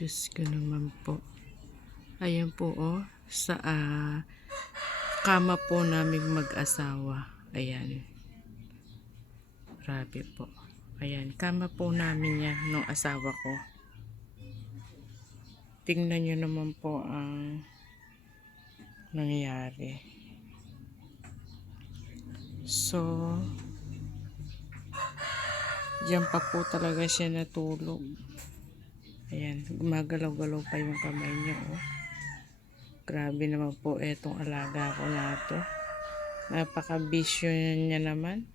Diyos ko naman po. Ayan po sa kama po namin mag-asawa. Ayan. Grabe po. Ayan, kama po namin yan nung asawa ko. Tingnan nyo naman po ang nangyari. So, diyan pa po talaga siya natulog. Ayan, gumagalaw-galaw pa yung kamay niya. Grabe naman po etong alaga ko na to. Napaka-bisyo niya naman.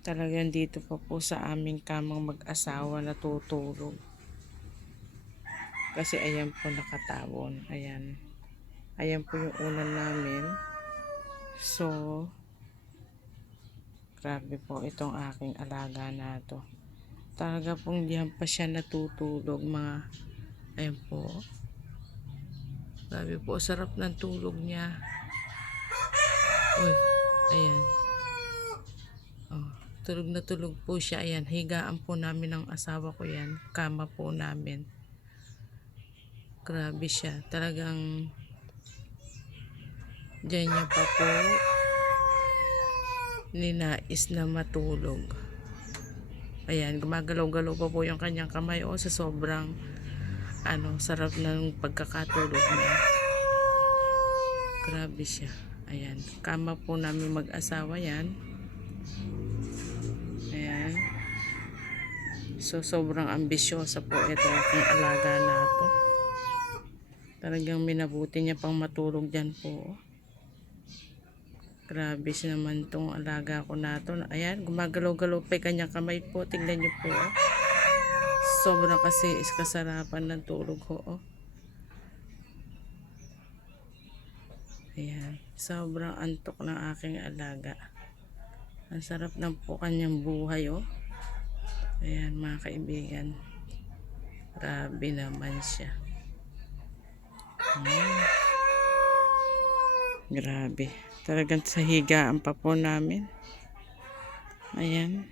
Talagang dito pa po sa aming kamang mag-asawa natutulog. Kasi ayan po nakatawon. Ayan. Ayan po yung unan namin. So, grabe po itong aking alaga na to. Talaga pong diyan pa siya natutulog mga. Ayan po. Grabe po, sarap ng tulog niya. Uy, ayan. Oh, tulog na tulog po siya. Ayan, higaan po namin ng asawa ko yan. Kama po namin. Grabe siya. Talagang diyan niya pa po ninais na matulog. Ayan, gumagalaw-galaw pa po yung kanyang kamay sa sobrang sarap ng pagkakatulog niya. Grabe siya. Ayan, kama po namin mag-asawa yan. Ayan. So, sobrang ambisyosa po ito aking alaga na to. Talagang minabuti niya pang matulog dyan po. Grabe siya naman tong alaga ko na to. Ayan, gumagalaw-galaw pa yung kanyang kamay po. Tingnan niyo po. Sobrang kasi kasarapan ng tulog ko. Ayan, sobrang antok ng aking alaga. Ang sarap ng po kanyang buhay. Ayan mga kaibigan. Grabe naman siya. Grabe. Talagang sa higaan pa po namin. Ayan.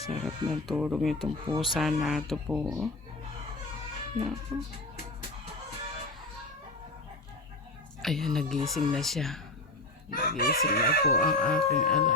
Sarap ng tulog nitong pusa na ito po. Naku. Ayan, nagising na siya. Nagising na po ang aking alaga.